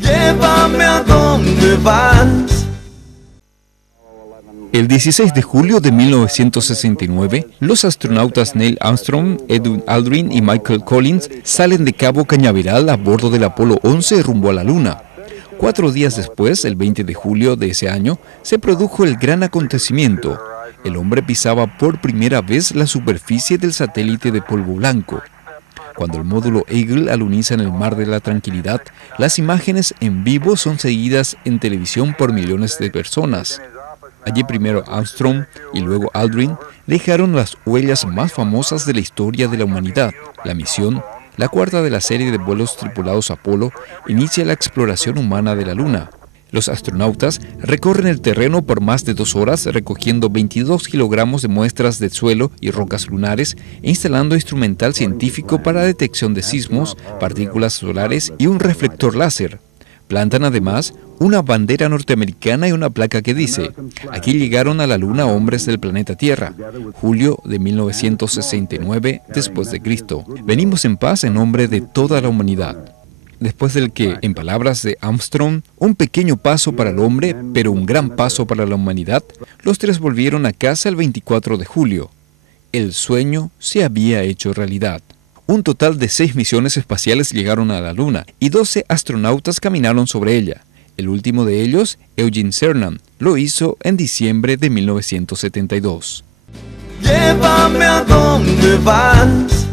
Llévame a donde vas. El 16 de julio de 1969, los astronautas Neil Armstrong, Edwin Aldrin y Michael Collins salen de Cabo Cañaveral a bordo del Apolo 11 rumbo a la Luna. 4 días después, el 20 de julio de ese año, se produjo el gran acontecimiento. El hombre pisaba por primera vez la superficie del satélite de polvo blanco. Cuando el módulo Eagle aluniza en el Mar de la Tranquilidad, las imágenes en vivo son seguidas en televisión por millones de personas. Allí primero Armstrong y luego Aldrin dejaron las huellas más famosas de la historia de la humanidad. La misión, la cuarta de la serie de vuelos tripulados Apolo, inicia la exploración humana de la Luna. Los astronautas recorren el terreno por más de 2 horas recogiendo 22 kilogramos de muestras de suelo y rocas lunares e instalando instrumental científico para detección de sismos, partículas solares y un reflector láser. Plantan además una bandera norteamericana y una placa que dice: aquí llegaron a la Luna hombres del planeta Tierra, julio de 1969 después de Cristo. Venimos en paz en nombre de toda la humanidad. Después del que, en palabras de Armstrong, un pequeño paso para el hombre, pero un gran paso para la humanidad, los 3 volvieron a casa el 24 de julio. El sueño se había hecho realidad. Un total de 6 misiones espaciales llegaron a la Luna y 12 astronautas caminaron sobre ella. El último de ellos, Eugene Cernan, lo hizo en diciembre de 1972. Llévame a donde vas.